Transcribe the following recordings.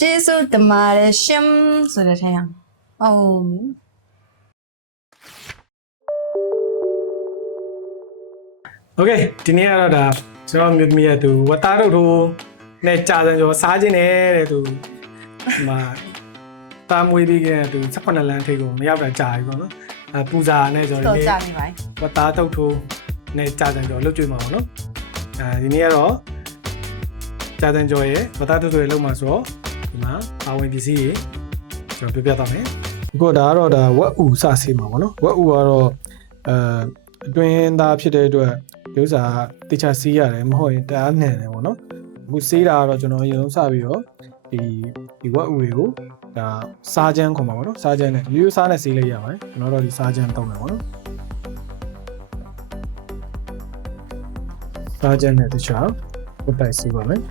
ကျေးဇူးတင်ပါတယ်ရှင်ဆိုတဲ့ထိုင်အောင်โอเคဒီနေ့ကတော့ဒါကျွန်တော်မြို့သမီးရဲ့သူဝတာတို့ထိုးနဲ့ကြာစံကျော်စားခြင်းနဲ့တဲ့သူဒီမှာတာမွေးပြီးခဲ့တဲ့သူ18လမ်းထိပ်ကိုမရောက်တာကြာပြီပေါ့နော်ပူဇာနဲ့ကျွန်တော်ဒီနေ့ဝတာတုတ်ထိုးနဲ့ကြာစံကျော်လှုပ်ကြွေးမှာပေါ့နော်ဒီနေ့ကတော့ကြာစံကျော်ရဲ့ဝတာတုတ်ထိုးရဲ့လှုပ်မှာဆိုတော့ဒီမှာပါဝင်ပစ္စည်းကြီးကျွန်တော်ပြပြသွားမယ်အခုဒါကတော့ဒါဝက်ဥစဆေးမှာပေါ့နော်ဝက်ဥကတော့အတွင်းသားဖြစ်တဲ့အတွက်ဒီဥစ္စာတေချာစီးရတယ်မဟုတ်ရင်တအားနှံတယ်ပေါ့နော်အခုစီးတာကတော့ကျွန်တော်အရင်ဆုံးစပြီးတော့ဒီဝက်ဥတွေကိုဒါစားချမ်းခေါ်မှာပေါ့နော်စားချမ်းနဲ့ရိုးရိုးစားနဲ့စီးလိုက်ရပါတယ်ကျွန်တော်တို့ဒီစားချမ်းတောင်းတယ်ပေါ့နော်စားချမ်းနဲ့တခြားပုတ်တိုက်စီးပါမယ်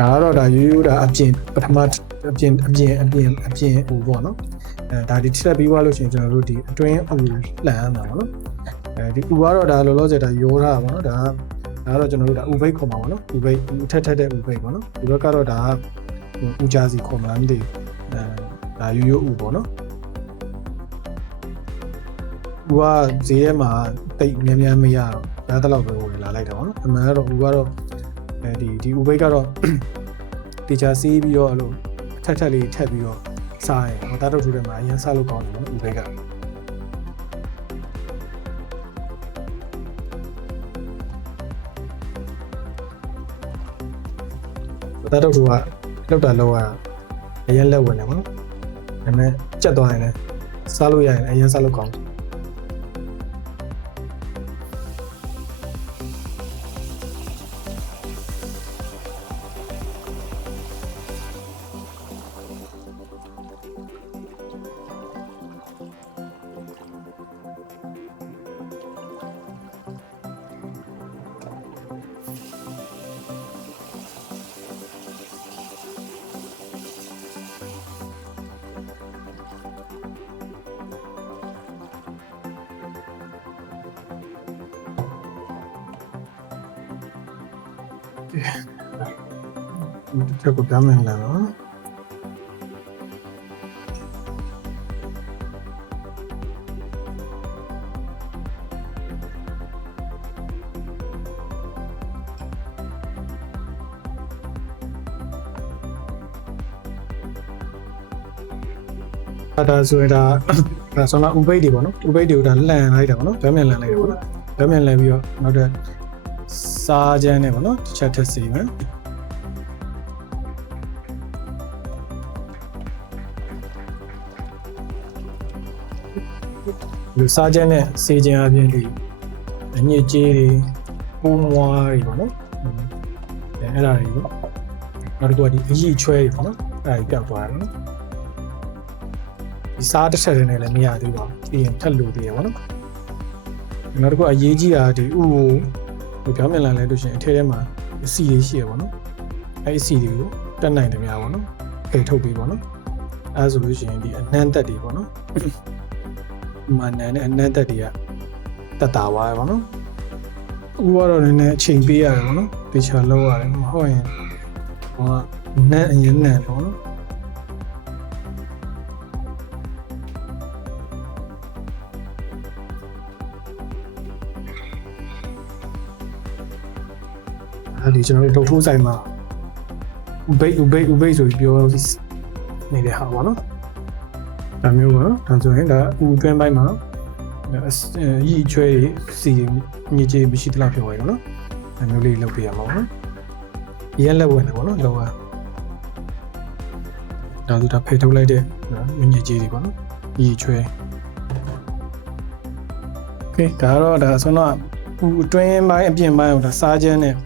ဒါကတော့ဒါရိုးရိုးဒါအပြင်ပထမအပြင်ဟိုပေါ့နော်ဒါဒီချက်ပြီးသွားလို့ရှိရင်ကျွန်တော်တို့ဒီအတွင်းအူလှန်ရမှာပေါ့နော်ဒီဥကတော့ဒါလောလောဆယ်ဒါရောထားတာပေါ့နော်ဒါကတော့ကျွန်တော်တို့ဒါဥဘိတ်ခေါ်မှာပေါ့နော်ဥဘိတ်ထက်တဲ့ဥဘိတ်ပေါ့နော်ဒီဘက်ကတော့ဒါဥကြစီခေါ်မှာမသိဒါရိုးရိုးဥပေါ့နော်ဥကဈေးထဲမှာတိတ်များများမရတော့ဒါတလောက်ပဲဟိုလာလိုက်တာပေါ့နော်အမှန်ကတော့ဥကတော့ဒီဥဘိတ်ကတော့တေချာစီးပြီးတော့အဲ့လိုထက်လေးထက်ပြီးတော့စားရင်ဝတာတုတ်ထိုးထဲမှာအရင်စားလို့ကောင်းတယ်နော်ဥဘိတ်ကဝတာတုတ်ထိုးကလောက်တာလောက်ရတာအရင်လက်ဝင်တယ်ပေါ့နော်ဒါပေမဲ့ကြက်သွားရင်လည်းစားလို့ရရင်အရင်စားလို့ကောင်းတယ်这个表面来了。ဒါဆိုရင်ဒါဆောင်းလာဥပိတ်တွေပေါ့နော်ဥပိတ်တွေကိုဒါလန့်လိုက်တာပေါ့နော်表面လန့်လိုက်တာပေါ့နော်表面လန့်ပြီးတော့နောက်တဲ့စားချမ်းနဲ့ပေါ့နော်တစ်ချက်ထပ်စီမယ်ဒီစားချမ်းနဲ့စေချမ်းအပြင်ဒီအညစ်အကြေးတွေပိုးမွားတွေပေါ့နော်အဲ့ဒါတွေပေါ့နောက်တစ်ခုကဒီအရည်ချွဲတွေပေါ့နော်အဲ့ဒါကြီးပြောက်သွားတယ်နော်ဒီစားတစ်ချက်တည်းနဲ့လည်းမရသေးပါဘူးပြီးရင်ထပ်လို့သေးရပါတော့နောက်တစ်ခုအရေးကြီးတာဒီဥကိုပြောင်းပြန်လာလဲလို့ရှိရင်အထဲထဲမှာအစီလေးရှိရပါတော့အဲ့အစီတွေကိုတက်နိုင်တယ်များပါတော့ဖိတ်ထုတ်ပြီးပါတော့အဲဆိုလို့ရှိရင်ဒီအနှမ်းသက်တွေပေါ့နော်မနန်နဲ့အနှမ်းသက်တွေကတက်တာသွားရပါတော့ဥကတော့နည်းနည်းအချိန်ပေးရတယ်ပေါ့နော်တေချာလောက်ရတယ်မဟုတ်ရင်ဟိုကနန်းအရင်နန်းပေါ့နော်ဒီကျွန်တော်တို့ထုတ်ထိုးဆိုင်မှာဥပိတ်ဆိုပြီးပြောနေတဲ့ဟာပေါ့နော်ဒါမျိုးပေါ့နော်ဒါဆိုရင်ဒါဥအတွင်းပိုင်းမှာရည်ချွဲစီညစ်ကြေးမရှိသလောက်ဖြစ်သွားပြီပေါ့နော်ဒါမျိုးလေးလုပ်ပြရမှာပေါ့နော်ရဲလက်ဝင်တယ်ပေါ့နော်လောကဒါဆိုဒါဖိတ်ထုတ်လိုက်တဲ့ညစ်ကြေးတွေပေါ့နော်ရည်ချွဲโอเคဒါတော့ဒါဆိုတော့ဥအတွင်းပိုင်းအပြင်ပိုင်းကိုဒါစားချမ်းနဲ့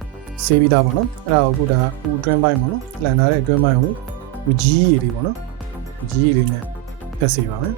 ဆေးပြီးသားပေါ့နော်အဲ့ဒါကိုအခုဒါဥအတွင်းပိုင်းပေါ့နော်လန်ထားတဲ့အတွင်းပိုင်းကိုကြီးရည်လေးပေါ့နော်ကြီးရည်လေးနဲ့တက်စီပါမယ်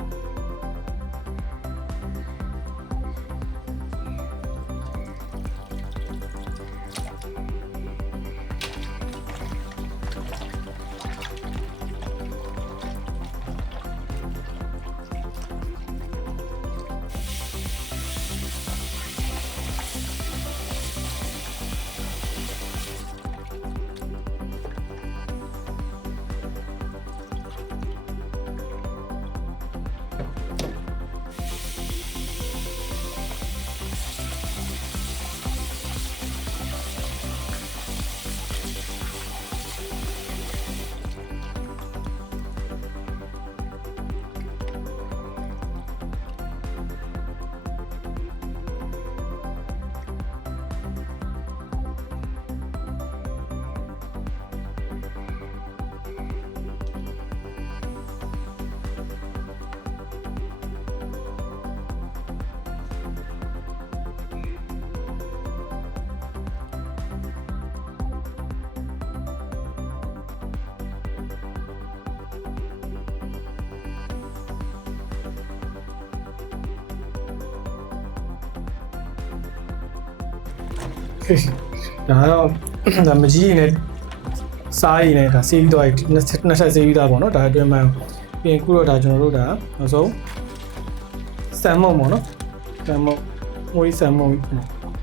ဒါတော့ဒါမကြီးနေစားရည်နဲ့ဒါဆေးပြီးတော့နှစ်ဆက်ဆေးပြီးသားပေါ့နော်ဒါအတွင်းမှာပြင်ခုတော့ဒါကျွန်တော်တို့ဒါနောက်ဆုံးဆန်မုံပေါ့နော်ဆန်မုံမွေးဆန်မုံ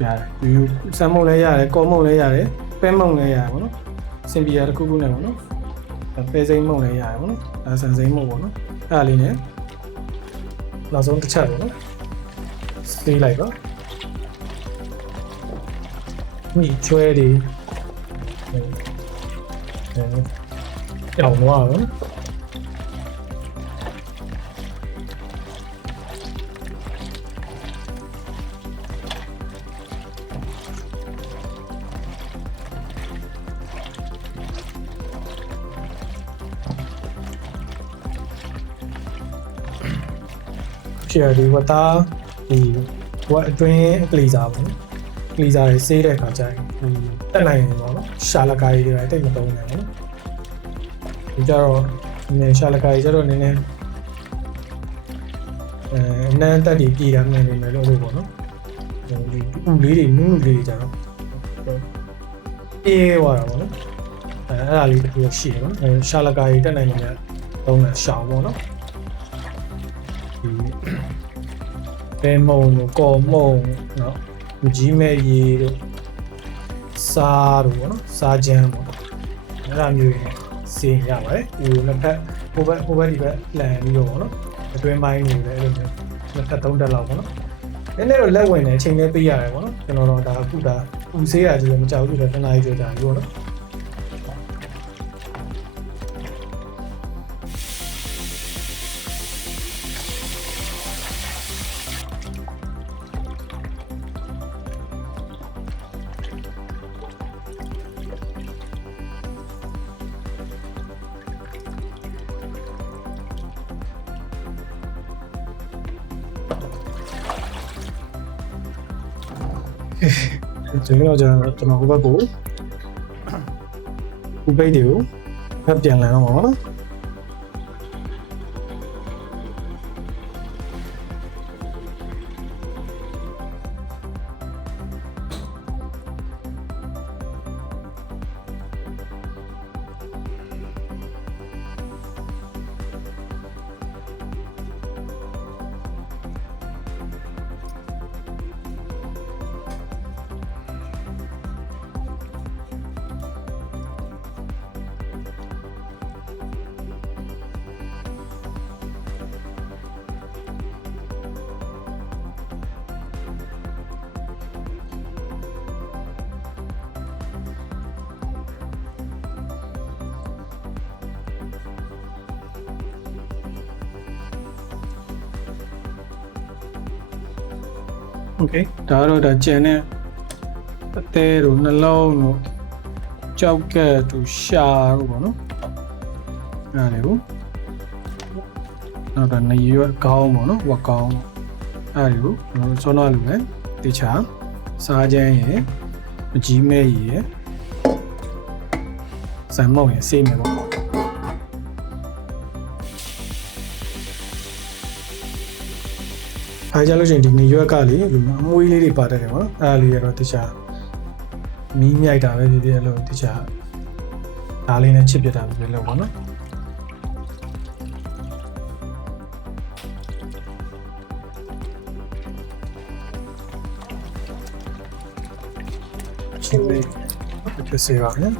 ရတယ်ဒီဆန်မုံလည်းရတယ်ကော်မုံလည်းရတယ်ပဲမုံလည်းရတယ်ပေါ့နော်စင်ပီယာတစ်ခုခုနဲ့ပေါ့နော်ပဲစိမ်းမုံလည်းရတယ်ပေါ့နော်ဒါဆန်စိမ်းမုံပေါ့နော်အဲ့ဒါလေးနဲ့နောက်ဆုံးတစ်ချက်ပေါ့နော်ဆေးလိုက်တော့မိချွဲလေးကြောင်သွားတော့ဖြစ်ရဒီဝတာဒီဝတ်အတွင်းကလေးစားပေါ့နော်ကလေးစားရေးဆေးတဲ့ခါကျရင်တက်နိုင်တယ်ပေါ့နော်ရှာလကာကြီးတွေတိတ်မတုံးနိုင်ဘူးနော်ဒီကြတော့နည်းရှာလကာကြီးကျတော့နည်းနည်းနန်းတက်ပြီးပြည်တာနေနေလို့ပေါ့နော်ဒီဥလေးတွေနုနုလေးတွေကျတော့ပြေးသွားတာပေါ့နော်အဲ့ဒါလေးတစ်ခုရှိတယ်နော်ရှာလကာကြီးတက်နိုင်နေတဲ့တုံးတဲ့ရှောင်းပေါ့နော်ပဲမုံတို့ကော်မုံနော်ကြီးမဲ့ရေတို့စားတို့ပေါ့နော်စားကြမ်းပေါ့အဲ့ဒါမျိုးတွေစင်ရပါတယ်ဒီနှစ်ဖက်ဟိုဘက်ဒီဘက်လန်ပြီးတော့ပေါ့နော်အတွင်းပိုင်းတွေလည်းအဲ့လိုမျိုးနှစ်ဖက်သုံးတက်လောက်ပေါ့နော်နည်းနည်းတော့လက်ဝင်နေအချိန်လေးပေးရတယ်ပေါ့နော်ကျွန်တော်တော့ဒါအခုဒါဥဆေးရကြီးလည်းမကြောက်ဘူးဆိုတော့တနားကြီးကြော်ကြပြီပေါ့နော်ကျွန်တော်ဟိုဘက်ကိုဥပိတ်တွေကိုဖက်ပြန်လာတော့မှာပေါ့နော်โอเคဒါတော့ဒါကျန်တဲ့အသေးတို့နှလုံးတို့ကြောက်ကဲတို့ရှာတို့ပေါ့နော်အဲ့ဒါလေးကိုနောက်တော့နေရွက်ကောင်းပေါ့နော်ဝက်ကောင်းအဲ့ဒါကိုစောနာလိုပဲတေချာစားချမ်းရယ်မကြီးမဲရယ်စံမောက်ရယ်စေးမယ်ပေါ့အားကြလို့ရှိရင်ဒီနေရွက်ကလေလူအမွေးလေးတွေပါတတ်တယ်ပေါ့နော်အဲ့ဒါလေးကတော့တခြားမီးမြိုက်တာပဲဖြစ်ဖြစ်အဲ့လိုတခြားဒါလေးနဲ့ချစ်ပြတာပဲလို့ပေါ့နော်ချင်းလေးဖြစ်စေပါမယ်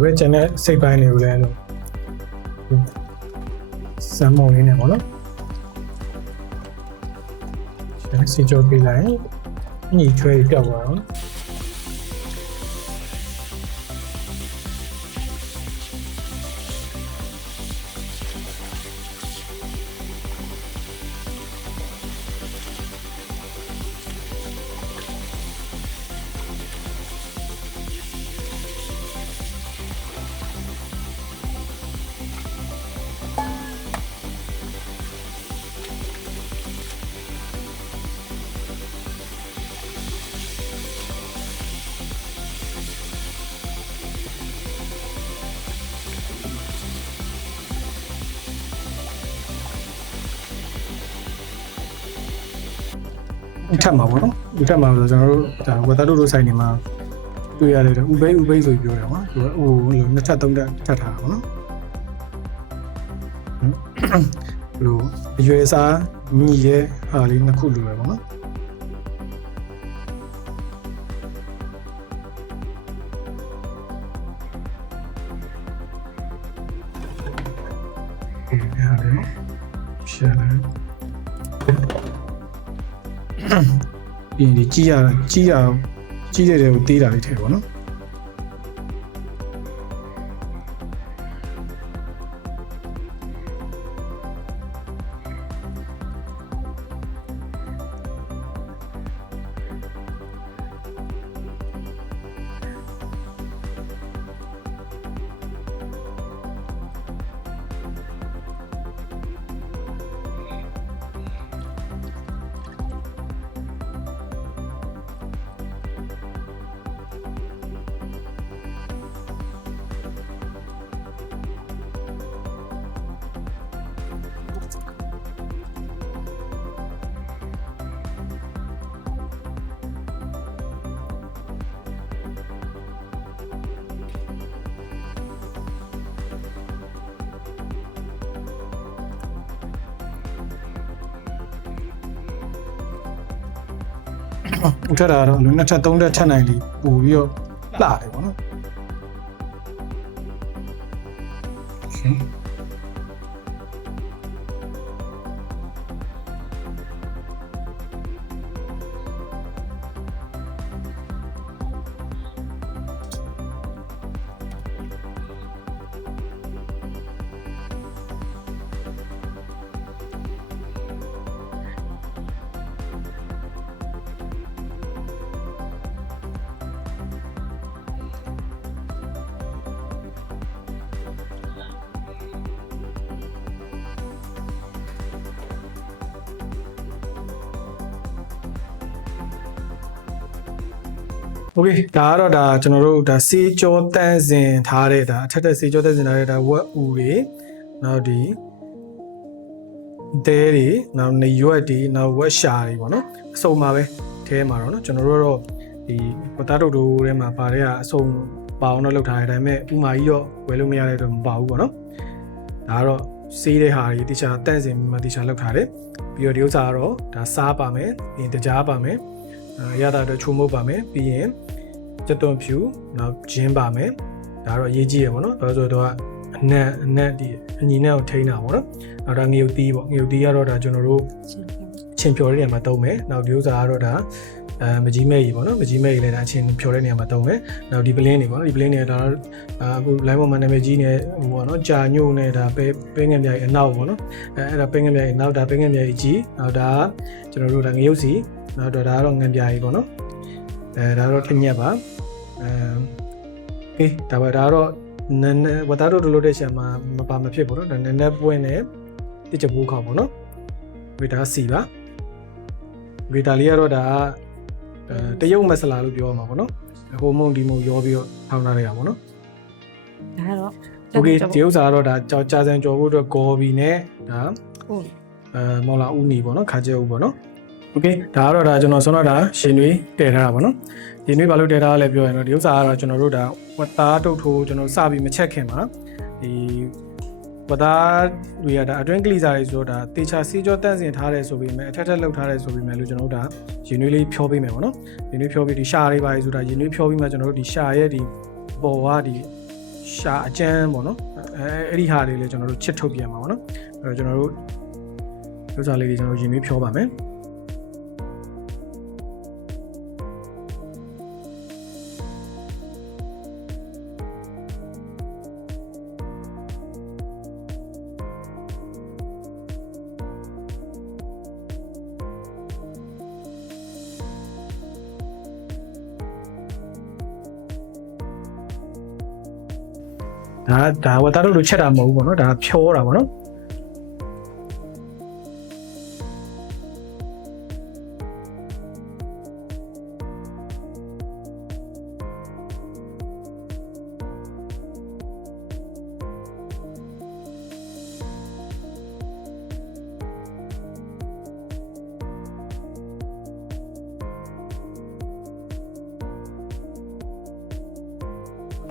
ဝဲကျန်တဲ့စိတ်ပိုင်းတွေကိုလည်း စမ်းမောင်းရင်းနဲ့ပေါ့နော်စီကြောပေးလိုက်ညီချွဲပြောက်သွားတော့ထပ်မှာပေါ့နော်ဒီထပ်မှာဆိုကျွန်တော်တို့ဒါဝတ်သားတို့ဆိုင်နေမှာတွေ့ရတယ်ဥပိတ်ဆိုပြောတယ်ကွာဟိုနှစ်ထပ်သုံးထပ်ထပ်ထားတာပေါ့နော်လို့ရွယ်စားညီရဲ့ဟာလေးနှစ်ခုလိုပဲပေါ့နော်ဒီဟာလေးရှာလိုက်ဒီကြီးတဲ့ကိုတေးတာလေးထည့်ပါနော်ဥထတာတော့လူနှစ်ထပ်သုံးထပ်ထပ်နိုင်လीပို့ပြီးတော့လှတယ်ပေါ့နော်โอเคဒါကတော့ဒါကျွန်တော်တို့ဒါစေးကြောတန်းစင်ထားတဲ့ဒါအထက်ထက်စေးကြောတန်းစင်ထားတဲ့ဒါဝက်ဥတွေနောက်ဒီတဲတွေနောက်နေရွက်တွေနောက်ဝက်ရှာတွေပေါ့နော်အစုံပါပဲထဲမှာတော့နော်ကျွန်တော်တို့တော့ဒီဝတ်သားတို့ထဲမှာပါတဲ့ကအစုံပါအောင်တော့လုပ်ထားတယ်ဒါပေမဲ့ဥမာကြီးတော့ဝယ်လို့မရတဲ့တော့မပါဘူးပေါ့နော်ဒါကတော့စေးတဲ့ဟာတွေတခြားတန်းစင်မှာတခြားလုပ်ထားတယ်ပြီးတော့ဒီဥစ္စာကတော့ဒါစားပါမယ်ပြီးရင်တကြားပါမယ်ရတာတော့ချိုးမုတ်ပါမယ်ပြီးရင်ကျက်သွန်ဖြူနောက်ဂျင်းပါမယ်ဒါတော့ရေးကြည့်ရပါတော့ဘာလို့ဆိုတော့အနက်ဒီအညီနဲ့ကိုထိန်းတာပေါ့နော်နောက်ဒါငရုတ်သီးပေါ့ငရုတ်သီးကတော့ဒါကျွန်တော်တို့ချင်းဖြော်တဲ့နေရာမှာသုံးမယ်နောက်ဒီဥစ္စာကတော့ဒါမကြီးမဲ့ကြီးပေါ့နော်မကြီးမဲ့ကြီးလည်းဒါချင်းဖြော်တဲ့နေရာမှာသုံးမယ်နောက်ဒီပလင်းတွေပေါ့နော်ဒီပလင်းတွေဒါတော့အခု line ပေါ်မှာနာမည်ကြီးနေဟိုပေါ့နော်ကြာညို့နဲ့ဒါပဲငယ်မြားကြီးအနောက်ပေါ့နော်အဲ့ဒါပဲငယ်မြားကြီးနောက်ဒါပဲငယ်မြားကြီးကြီးနောက်ဒါကျွန်တော်တို့ဒါငရုတ်စီနောက်တော့ဒါကတော့ငံပြားကြီးပေါ့နော်ဒါတော့တစ်ညက်ပါโอเคဒါပါဒါတော့နည်းနည်းဝတ်သားတို့လိုတဲ့ဆံမှာမပါမဖြစ်ပေါ့နော်ဒါနည်းနည်းပွင့်နေတိကျပိုးခေါက်ပေါ့နော်ဝေတာစီပါဝေတာလေးကတော့ဒါတရုတ်မဆလာလို့ပြောရမှာပေါ့နော်ဟိုမုံဒီမုံရောပြီးတော့ထောင်းထားရတာပေါ့နော်ဒါကတော့โอเคဒီဥစ္စာကတော့ဒါကြာစံကြော်ဖို့အတွက်ဂေါ်ဘီနဲ့ဒါမော်လာဦးနီပေါ့နော်ခါကျဲဦးပေါ့နော်โอเคဒါကတော့ဒါကျွန်တော်ဆုံးတော့ဒါရှင်တွေတည်ထားတာပေါ့နော်ရှင်တွေဘာလို့တည်ထားလဲပြောရင်တော့ဒီဥစ္စာကတော့ကျွန်တော်တို့ဒါဝတ်သားတုတ်ထိုးကျွန်တော်စပြီးမချက်ခင်မှာဒီဝတ်သားတွေကဒါအတွင်းကလီစာတွေဆိုတော့ဒါတေချာစီကြောတန့်စင်ထားတယ်ဆိုပြီးမြဲအထက်ထက်လောက်ထားတယ်ဆိုပြီးမြဲလို့ကျွန်တော်တို့ဒါရင်နွေးလေးဖြောပေးမယ်ပေါ့နော်ရင်နွေးဖြောပြီးဒီရှာတွေပါလေဆိုတာရင်နွေးဖြောပြီးမှကျွန်တော်တို့ဒီရှာရဲ့ဒီပေါ်ကဒီ ရှာအကျန်းပေါ့နော်အဲ့ဒီဟာတွေလည်းကျွန်တော်တို့ချစ်ထုတ်ပြန်ပါပေါ့နော်အဲ့တော့ကျွန်တော်တို့ဥစားလေးတွေကျွန်တော်ရင်မေးဖြောပါမယ်ဒါဝတ်သားတို့လိုချက်တာမဟုတ်ဘူးပေါ့နော်ဒါဖြောတာပေါ့နော်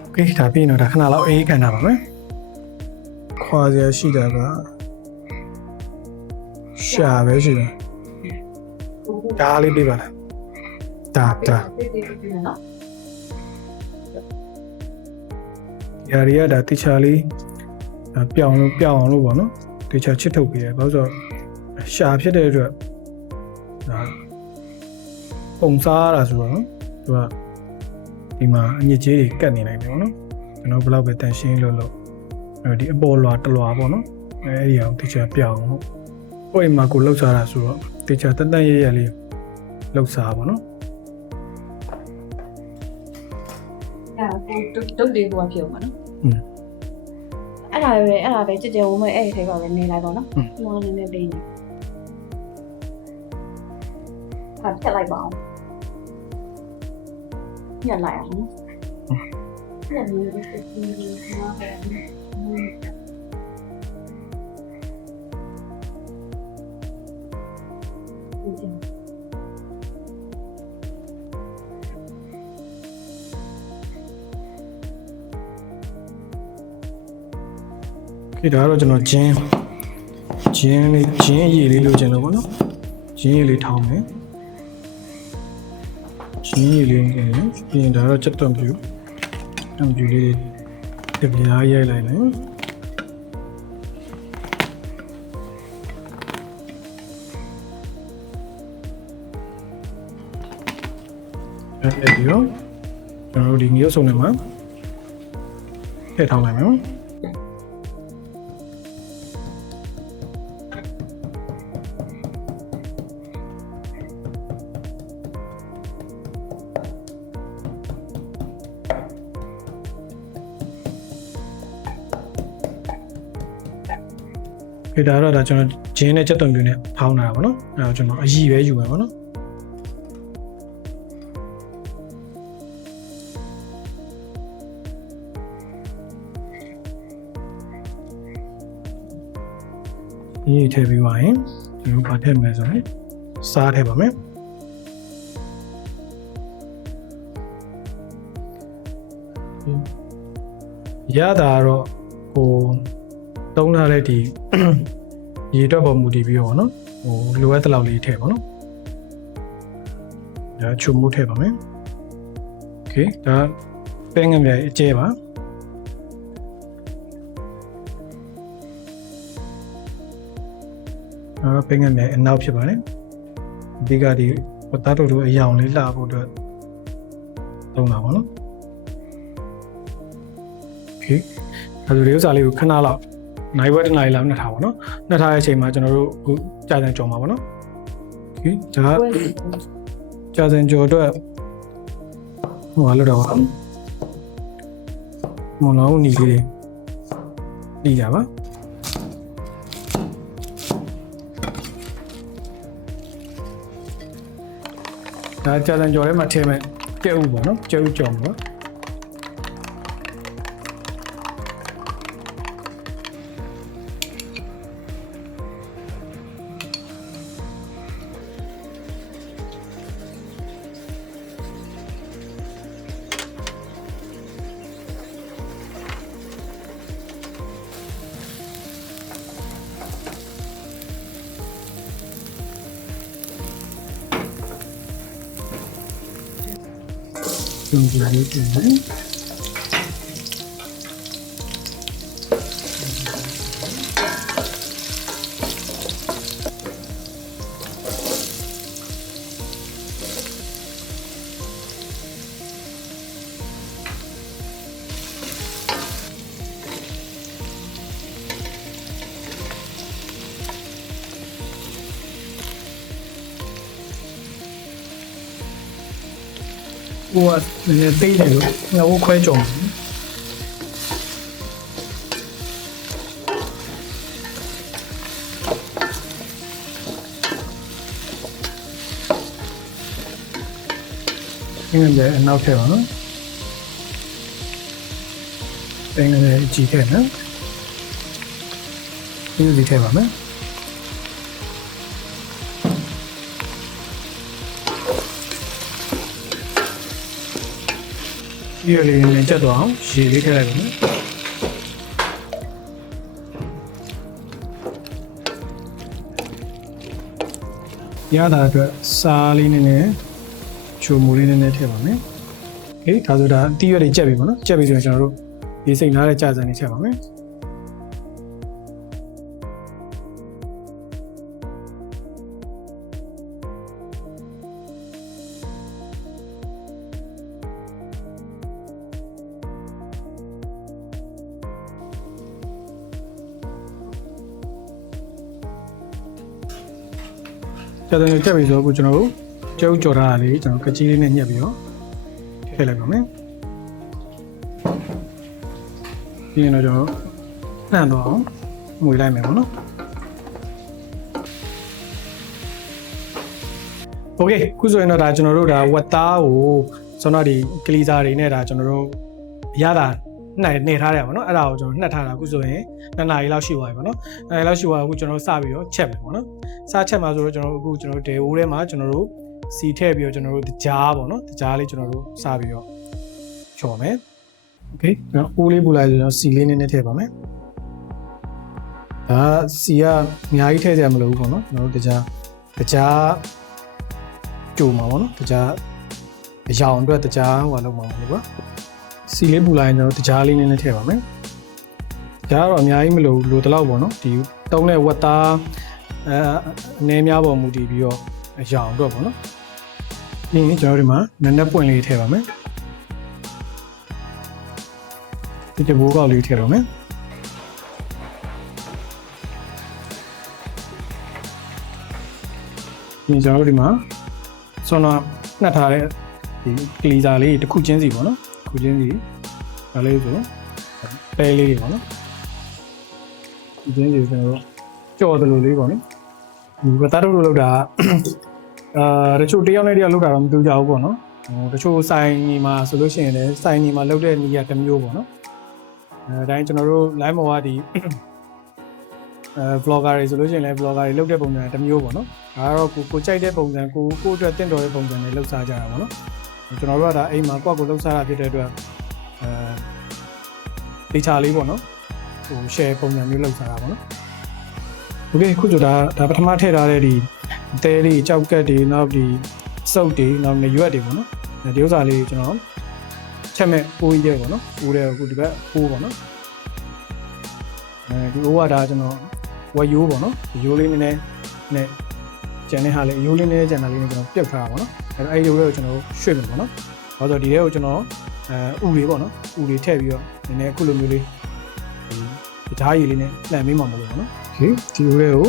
โอเคဒါပြီးတော့ဒါခဏလောက်အေးခံတာပါမယ်ခွာစရာရှိတာကရှာပဲရှိတယ်ဒါလေးပြပါလားဒါရာရီကဒါတိချာလေးပြောင်းအောင်လို့ပေါ့နော်တိချာချစ်ထုတ်ပြီးရဘာလို့ဆိုရှာဖြစ်တဲ့အတွက်ဒါပုံစားတာဆိုတော့နော်သူကဒီမှာအညစ်အကြေးတွေကတ်နေနိုင်တယ်ပေါ့နော်ကျွန်တော်ဘယ်လောက်ပဲတန်ရှင်းလို့ဒီအပေါ်လွာတလွာပေါ့နော်အဲ့ဒီအောင်တခြားပြောင်းလို့ကိုယ်မှာကိုလှုပ်ရှားတာဆိုတော့တခြားတန်ရရလေးလှုပ်ရှားပေါ့နော်အဲ့တုတ်လေးကိုဖြစ်အောင်ပါနော်အဲ့ဒါပဲကြကြဝမဲအဲ့ဒီထဲပါပဲနေလိုက်ပါနော်မောင်းနေနေနေဟာဖြတ်လိုက်ပါအောင်ညလိုက်အောင်ညနေပဲဒီမှာပဲခေဒါတော့ကျွန်တော်ဂျင်းအရည်လေးလိုချင်လို့ပေါ့နော်ဂျင်းရည်လေးထောင်းမယ်ဂျင်းရည်လေးနဲ့ပြီးရင်ဒါတော့ချက်တွန်ပြူလေးတပြားရိုက်လိုက်မယ်အဲ့ဒီရောကျွန်တော်တို့ဒီငရုတ်စုံထဲမှာထည့်ထောင်းလိုက်မယ်ဒါတော့ဒါကျွန်တော်ဂျင်းနဲ့ချက်သွန်ပြူနဲ့ဖောင်းတာပါနော်အဲတော့ကျွန်တော်အရည်ပဲယူမယ်ပါနော်ဒီထည့်ပြီးပါရင်ကျွန်တော်ဗာထည့်မယ်ဆိုရင်စားထည့်ပါမယ်ရတာတော့ဟိုသုံးထားတဲ့ဒီရေတော့ပေါ်မူတည်ပြီးတော့နော်ဟိုလိုအပ်တဲ့လောက်လေးထည့်ပါနော်ဒါချုံမှုထည့်ပါမယ်โอเคဒါပဲငမြအကျဲပါပဲငမြအနောက်ဖြစ်ပါတယ်ဒီကဒီဝတ်သားတို့အရောင်လေးလှဖို့အတွက်သုံးတာပါနော်โอเคအဲဒီဥစ္စာလေးကိုခဏလောက်နိုင်ဝက်တနိုင်လောက်နှက်ထားပါတော့နှက်ထားတဲ့အချိန်မှာကျွန်တော်တို့အခုကြာစံကြော်မှာပါနော်โอเคဒါကြာစံကြော်အတွက်ဟိုလောက်တော့မလောင်းနီလေးနေကြပါဒါကြာစံကြော်ထဲမှာထည့်မယ်ကျဲဥပေါ့နော်ကျဲဥကြော်မှာဒီလိုလေးတင်တယ် ဟိုကလည်းပေးတယ်လို့ငါ့ကိုခွဲကြုံတယ်အနောက်ထည့်ပါနော်တင်းငယ်ကြည့်ခဲ့နော်ဒီလိုထည့်ပါမယ်ဒီလိုလေးနဲ့ချက်တော့အောင်ရေလေးထည့်လိုက်ပါမယ်ရတာအတွက်စားလေးနဲ့ချိုမူလေးနဲ့ထည့်ပါမယ်။ Okay ဒါဆိုဒါအတီးရွက်တွေကြက်ပြီပေါ့နော်။ကြက်ပြီဆိုရင်ကျွန်တော်တို့ဒီစိတ်နားတဲ့ကြာစံလေးထည့်ပါမယ်။ကြာစံလေးကြက်ပြီဆိုတော့ကျွန်တော်တို့ကျုပ်ကြော်ထားတာလေးကျွန်တော်ကကြီးလေးနဲ့ညှက်ပြီးတော့ထည့်လိုက်ပါမယ်ပြီးရင်တော့ကျွန်တော်နှံ့တော့အောင်မှုလိုက်မယ်ပေါ့နော်โอเคခုဆိုရင်တော့ဒါကျွန်တော်တို့ဒါဝက်သားကိုစောနဒီကလီစာတွေနဲ့ဒါကျွန်တော်တို့ရတာနှိပ်ထားတယ်ပေါ့နော်အဲ့ဒါကိုကျွန်တော်နှက်ထားတာခုဆိုရင်2 နာရီလောက်ရှိသွားပြီပေါ့နော်2 နာရီလောက်ရှိသွားအခုကျွန်တော်စပြီးတော့ချက်မယ်ပေါ့နော်စချက်မှာဆိုတော့ကျွန်တော်အခုကျွန်တော်ဒေအိုးထဲမှာကျွန်တော်တို့စီထည့်ပြီးတော့ကျွန်တော်တို့တကြားပေါ့နော်တကြားလေးကျွန်တော်တို့စပြီးတော့ချော်မယ်โอเคကျွန်တော်အိုးလေးပူလိုက်ဆိုတော့စီလေးနည်းနည်းထည့်ပါမယ်ဒါစီကအများကြီးထည့်ကြမလို့ဘူးပေါ့နော်ကျွန်တော်တို့တကြားကြိုမှာပေါ့နော်တကြားအရောင်အတွက်တကြားဟိုလောက်မှာလို့ပါစီလေးပူလိုက်ရင်ကျွန်တော်တကြားလေးနည်းနည်းထည့်ပါမယ်ဒါကတော့အများကြီးမလို့လိုတလောက်ပေါ့နော်ဒီတုံးတဲ့ဝက်သားအနေများပေါ်မူတည်ပြီးတော့အရောင်အတွက်ပေါ့နော်ပြီးရင်ကျွန်တော်ဒီမှာနက်နက်ပွင့်လေးထည့်ပါမယ်ဒီတဘိုးကောက်လေးထည့်တော့မယ်ဒီကျွန်တော်ဒီမှာဆွမ်းတော့နှက်ထားတဲ့ဒီကလီစာလေးတစ်ခုချင်းစီပေါ့နော်တစ်ခုချင်းစီဒါလေးဆိုပဲလေးတွေပေါ့နော်ဒီချင်းစီကျွန်တော်ကြော်တယ်လို့လေးပေါ့နော်ဒီဘတာတို့လောက်တာတချို့တယောက်နဲ့တယောက်လောက်တာတော့မတူကြဘူးပေါ့နော်တချို့ဆိုင်ညီမှာဆိုလို့ရှိရင်လည်းဆိုင်ညီမှာလောက်တဲ့ညီကတစ်မျိုးပေါ့နော်အဲဒါတိုင်းကျွန်တော်တို့ live မှာဒီvlogger တွေဆိုလို့ရှိရင်လည်း vlogger တွေလောက်တဲ့ပုံစံတစ်မျိုးပေါ့နော်ဒါကတော့ကိုကြိုက်တဲ့ပုံစံကိုအတွက်တင့်တော်တဲ့ပုံစံတွေလောက်စားကြတာပေါ့နော်ကျွန်တော်တို့ကဒါအိမ်မှာကိုယ့်ကိုလောက်စားတာဖြစ်တဲ့အတွက်ဒေတာလေးပေါ့နော်ဟို share ပုံစံမျိုးလောက်စားတာပေါ့နော်โอเคခုဆိုဒါပထမထည့်ထားတဲ့ဒီအသေးလေးကြောက်ကက်တွေနောက်ဒီစုပ်တွေနောက်နေရွက်တွေပေါ့နော်ဒီဥစ္စာလေးကျွန်တော်ချက်မဲ့ပိုးကြီးတယ်ပေါ့နော်ပိုးတယ်အခုဒီဘက်ပိုးပေါ့နော်ဒီအိုးကဒါကျွန်တော်ဝက်ရိုးပေါ့နော်ရိုးလေးနည်းနည်းနဲ့ကျန်တဲ့ဟာလေးရိုးလေးနည်းနည်းကျန်တာလေးနဲ့ကျွန်တော်ပြုတ်ထားတာပေါ့နော်အဲ့ဒီရိုးလေးကိုကျွန်တော်ရွှေ့မယ်ပေါ့နော်ဘာလို့ဒီထဲကိုကျွန်တော်ဥလေးပေါ့နော်ဥလေးထည့်ပြီးတော့နည်းနည်းအခုလိုမျိုးလေးဒီဓာတ်ရည်လေးနဲ့လှန်ပေးမှာမဟုတ်ဘူးပေါ့နော်โอเคဒီရိုးလေးကို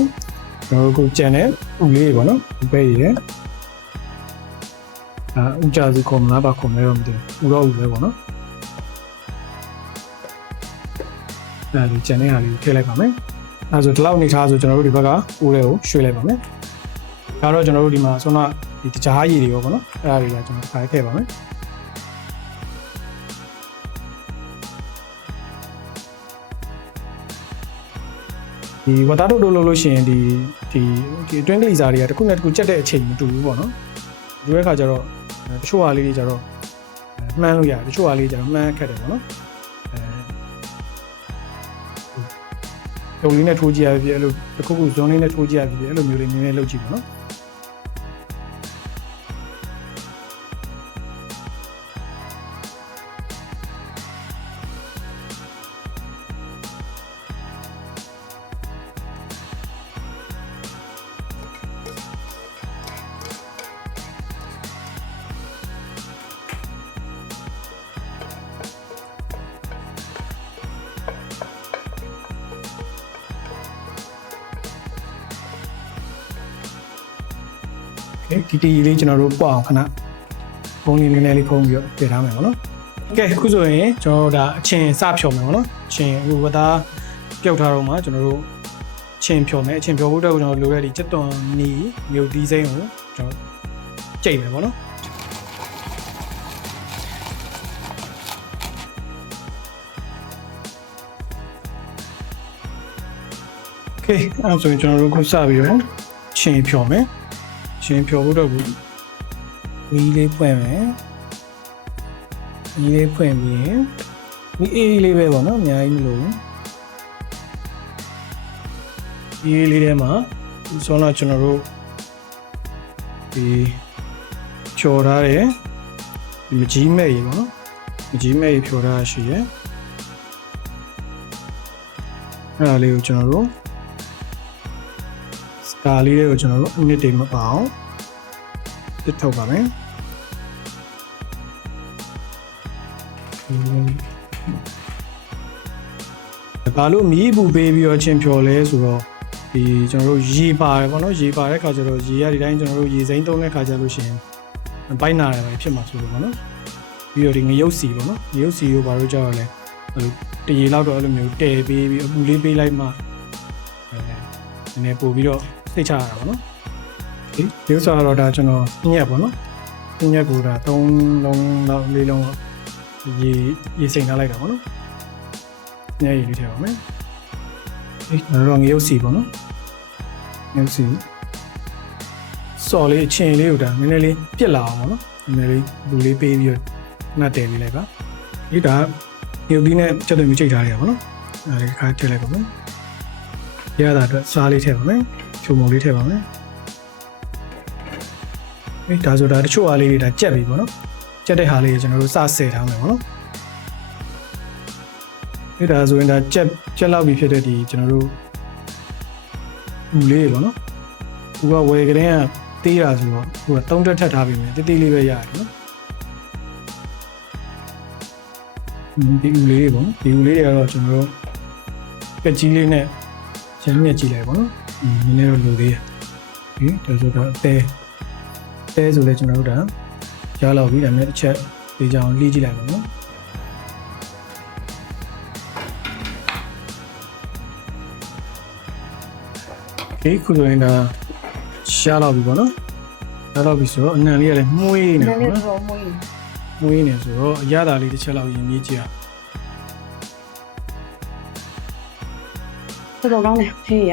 ကျွန်တော်ကိုကျန်တဲ့ဥလေးပေါ့နော်ဒီပဲရည်ဥကြစီခုံလားပါခုံလဲတော့မသိဘူးဥတော့ဥပဲပေါ့နော်အဲဒီကျန်တဲ့ဟာလေးထည့်လိုက်ပါမယ်အဲဆိုဒီလောက်နေထားဆိုကျွန်တော်တို့ဒီဘက်ကဥလေးကိုရွှေ့လိုက်ပါမယ်ဒါတော့ကျွန်တော်တို့ဒီမှာဆွမ်းဒီတကြားရည်တွေပေါ့နော်အဲ့ဒါတွေကကျွန်တော်ခါထည့်ပါမယ်ဒီဝတာတို့လို့ရှိရင်ဒီအတွင်းကလေးစားတွေကတစ်ခုနဲ့တစ်ခုချက်တဲ့အချိန်မတူဘူးပေါ့နော်ဒီဘက်ကကျတော့တချို့ဟာလေးတွေကျတော့မှန်းလို့ရတယ်တချို့ဟာလေးကျတော့မှန်းခက်တယ်ပေါ့နော်ဒုံလေးနဲ့ထိုးကြည့်ရပြီအဲ့လိုတစ်ခုခုဇွန်လေးနဲ့ထိုးကြည့်ရပြီအဲ့လိုမျိုးလေးနည်းနည်းလုပ်ကြည့်ပါနော် ဒီတီလေးကျွန်တော်တို့ပွားအောင်ခဏဖုန်းလေးနည်းနည်းလေးဖုံးပြီးတော့ပြထားမယ်ပေါ့နော်ကဲအခုဆိုရင်ကျွန်တော်တို့ဒါအချင်းစဖြော်မယ်ပေါ့နော်အချင်းဟိုဝသားပြုတ်ထားတော့မှကျွန်တော်တို့ချင်းဖြော်မယ်အချင်းဖြော်ဖို့အတွက်ကျွန်တော်လိုရတဲ့ချက်သွန်နီမြုပ်သီးစိမ်းကိုကျွန်တော်ကြိတ်မယ်ပေါ့နော်โอเคအဲ့ဆိုရင်ကျွန်တော်တို့ခုစပြီးတော့ချင်းဖြော်မယ်ချင်းဖြော်ဖို့အတွက်ကိုမီးလေးဖွင့်မယ်မီးလေးဖွင့်ပြီးရင်မီးအေးလေးပဲပေါ့နော်အများကြီးမလို့ဒီလေးထဲမှာဆိုတော့ကျွန်တော်တို့ဒီဖြော်ထားတယ်ဒီမကြီးမဲ့ရေပေါ့နော်မကြီးမဲ့ရေဖြော်ထားတာရှိရဲ့အဲ့ဒါလေးကိုကျွန်တော်တို့စကားလေးတွေကိုကျွန်တော်တို့အနည်းတည်းမပါအောင်တစ်ထုတ်ပါမယ်ဘာလို့မီးပူပေးပြီးတော့ချင်းဖြော်လဲဆိုတော့ဒီကျွန်တော်တို့ရေပါတယ်ပေါ့နော်ရေပါတဲ့ခါကျတော့ရေရဒီတိုင်းကျွန်တော်တို့ရေစိမ်းသုံးတဲ့ခါကျလို့ရှိရင်ဘိုက်နာတယ်ပဲဖြစ်မှာဆိုလို့ပေါ့နော်ပြီးတော့ဒီငရုတ်စီပေါ့နော်ငရုတ်စီကိုဘာလို့ကြောက်ရလဲတရေလောက်တော့အဲ့လိုမျိုးတဲပေးပြီးအပူလေးပေးလိုက်မှနည်းနည်းပို့ပြီးတော့စိတ်ချရတာပေါ့နော်ဒီဥစ္စာတော့ဒါကျွန်တော်ညက်ပေါ့နော်ညက်ကိုဒါ3လုံးလောက်4လုံးရေစိမ်ထားလိုက်တာပေါ့နော်ညက်ရေလေးထည့်ပါမယ်ဒီတော့ငရုတ်စီပေါ့နော်ငရုတ်စီစော်လေးအချင်းလေးကိုဒါနည်းနည်းလေးပြစ်လာအောင်ပေါ့နော်နည်းနည်းလေးလူလေးပေးပြီးတော့နှက်တယ်ပေးလိုက်ပါဒီဒါငရုတ်သီးနဲ့ချက်သွင်းပြီးချိန်ထားရပါပေါ့နော်အဲဒီခါထည့်လိုက်ပါမယ်ရတာအတွက်စားလေးထည့်ပါမယ်ချုံမုံလေးထည့်ပါမယ်ဒါဆိုတာတချို့အားလေးတွေဒါကြက်ပြီပေါ့နော်ကြက်တဲ့ဟာလေးကျွန်တော်တို့စဆယ်ထားမယ်ပေါ့နော်ဒါဆိုရင်ဒါကြက်လောက်ပြီဖြစ်တဲ့ဒီကျွန်တော်တို့ဦးလေးပေါ့နော်ဦးကဝယ်ကလေးကတေးတာဆိုတော့ဟိုက3တက်ထပ်ထားပြီမယ်တေးလေးပဲရတယ်နော်ဒီဦးလေးပေါ့နော်ဒီဦးလေးတွေကတော့ကျွန်တော်တို့ကက်ကြီးလေးနဲ့ရမ်းမြက်ကြည့်လိုက်ပေါ့နော်နည်းနည်းတော့လိုသေးတယ်ဒါဆိုတော့တဲဆိုလဲကျွန်တော်တို့ဒါရလောက်ပြီဒါနဲ့တစ်ချက်ဒီကြောင်လှီးကြည့်လိုက်ပါနော်ဒီခုလိုရင်ဒါရှားလောက်ပြီပေါ့နော်ရှားလောက်ပြီဆိုတော့အနံလေးကလည်းမှုေးနေပေါ့နော်မှုေးနေဆိုတော့အရသာလေးတစ်ချက်လောက်ရင်မြည်ကြည့်ရတော်တော်ကောင်းတယ်ဖေးရ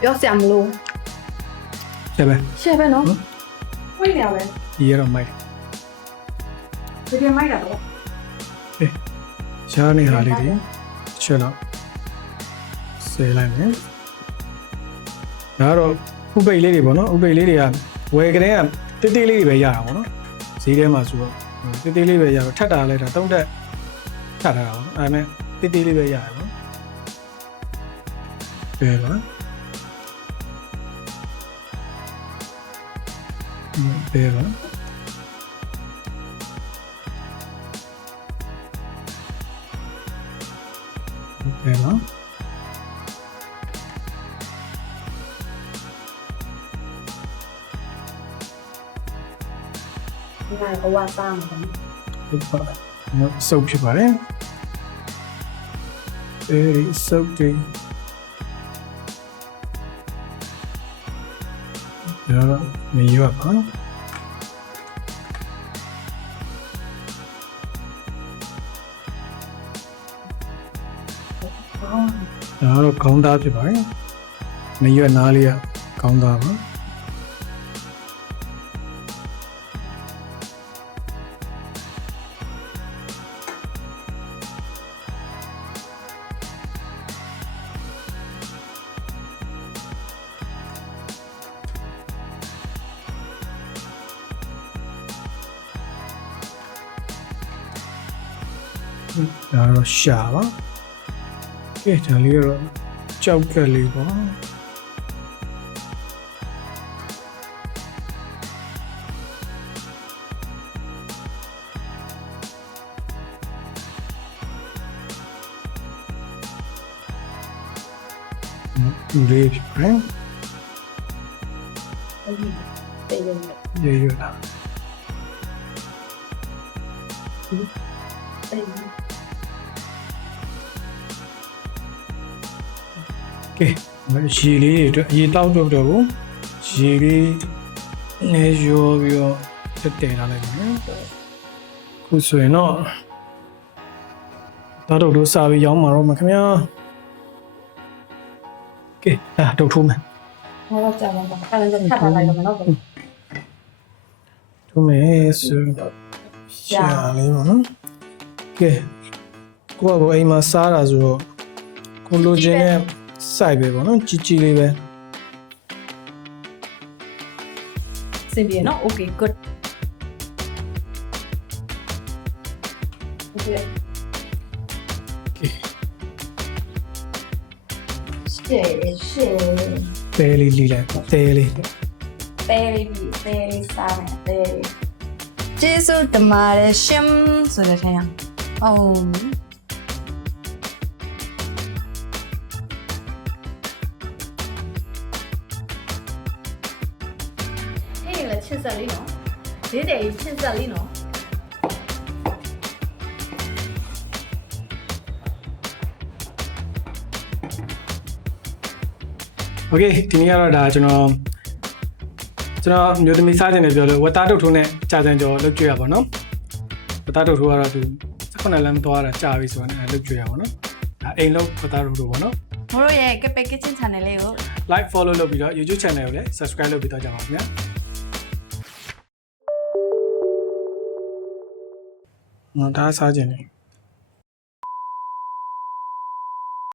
ပြောစရာမလိုရှယ်ပဲနော်ဝိနေရပဲဒီရတော့မိုက်ဒီမိုက်တာတော့ရှားနေဟာလေးတွေချက်တော့ဆယ်လိုက်မယ်ဒါကတော့ဥပိတ်လေးတွေပေါ့နော်ဥပိတ်လေးတွေကဝယ်ကလေးကတေးသေးလေးတွေပဲရတာပေါ့နော်ဈေးထဲမှာဆိုတော့တေးသေးလေးပဲရတော့ထပ်တာလဲဒါ3တက်ထပ်ထားတာပေါ့နော်အဲမဲ့တေးသေးလေးပဲရတယ်ပေါ့တယ်ပါတယ်ပါတယ်ပါဒီကဝါစားမှာပေါ့ဟုတ်ပါစုပ်ဖြစ်ပါတယ်စုပ်တွေဒါမရပါဘူးဒါတော့ခေါင်းသားဖြစ်ပါတယ်မရနားလေးကခေါင်းသားပါဒါတော့ရှာပါကဲဒါလေးကတော့ကြောက်ကလေးပါလေးဖြစ်တယ် ပေးရမယ် ရွရွလာ ပေး ကဲရေလေးတွေအတွက်ရေတောက်တော့တော့ရေလေးနေရောပြီးတော့တက်တယ်လာလိုက်ပါနော်ခုဆိုရင်တော့သားတို့စာပြီးရောင်းမှာတော့မခင်ဗျာကဲဒါတုတ်ထိုးမယ် ဟောတော့ကြာမှာပါအဲ့ဒါထပ်ပါလိုက်တော့မနော် ထိုးမယ်ဆိုရှာလေးပါနော်ကဲကိုကအိမ်မှာစားတာဆိုတော့ကိုလိုချင်တဲ့စိုက်ပဲပေါ့နော်ကြီးကြီးလေးပဲ စင်ပြေနော် okay good okay ရှေ့ တဲလေးလီလိုက်တဲလေး ပဲလေးစားမယ်ပဲလေးကျေးဇူးတင်ပါတယ်ရှင်ဆိုတဲ့ထိုင်အောင်ဟေးလေချစ်စလေးနော်ဒီတဲ့ချစ်စလေးနော် โอเคဒီနေ့ကတော့ဒါကျွန်တော်မျိုးသမီးစားခြင်းနဲ့ပြောလို့ဝတ်သားတုတ်ထိုးနဲ့ကြာစံကျော်လုပ်ကြရပါတော့ဝတ်သားတုတ်ထိုးကတော့သူ18လမ်းသွားတာကြာပြီဆိုတော့လုပ်ကြရပါတော့ဒါအိမ်လုံးဝတ်သားတုတ်ထိုးပါတော့ မို့လို့ရဲ့ Kepe Kitchen Channel လေးကို like follow လုပ်ပြီးတော့ YouTube channel ကိုလည်း subscribe လုပ်ပြီးတော့ကြပါဦးခင်ဗျာဒါစားခြင်းနေ